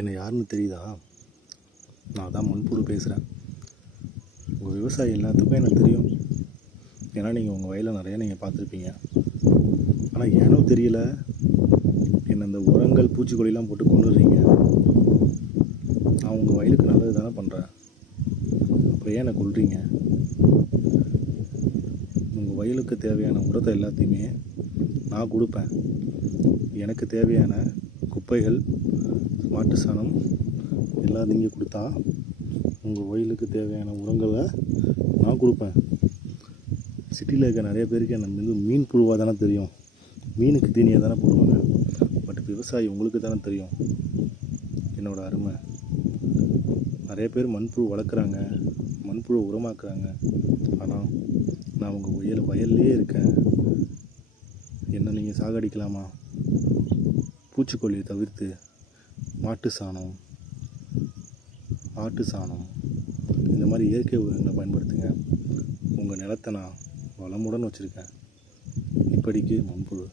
என்ன யாருன்னு தெரியுதா? நான் தான் மண்புழு பேசுகிறேன். உங்கள் விவசாயி எல்லாத்துக்கும் எனக்கு தெரியும். ஏன்னா நீங்கள் உங்கள் வயலில் நிறையா நீங்கள் பார்த்துருப்பீங்க. ஆனால் ஏனோ தெரியல, என்ன இந்த உரங்கள் பூச்சிக்கொல்லிலாம் போட்டு கொண்டுடுறீங்க. நான் உங்கள் வயலுக்கு நல்லது தானே பண்ணுறேன், அப்புறம் ஏன் என்னை கொல்றீங்க? உங்கள் வயலுக்கு தேவையான உரத்தை எல்லாத்தையுமே நான் கொடுப்பேன். எனக்கு தேவையான குப்பைகள், மாட்டு சாணம் எல்லாம் நீங்கள் கொடுத்தா உங்கள் வயலுக்கு தேவையான உரங்களை நான் கொடுப்பேன். சிட்டியில் இருக்க நிறைய பேருக்கு என்ன மீன் புழுவாக தானே தெரியும், மீனுக்கு தீனியாக தானே போடுவாங்க. பட் விவசாயி உங்களுக்கு தானே தெரியும் என்னோடய அருமை. நிறைய பேர் மண்புழு வளர்க்குறாங்க, மண்புழு உரமாக்குறாங்க. ஆனால் நான் உங்கள் வயல்லே இருக்கேன். என்ன நீங்கள் சாகடிக்கலாமா? பூச்சிக்கொல்லியை தவிர்த்து மாட்டு சாணம், ஆட்டு சாணம், இந்த மாதிரி இயற்கை உரங்களை பயன்படுத்துங்க. உங்கள் நிலத்தை நான் வளமுடன் வச்சுருக்கேன். இப்படிக்கு மண்புழு.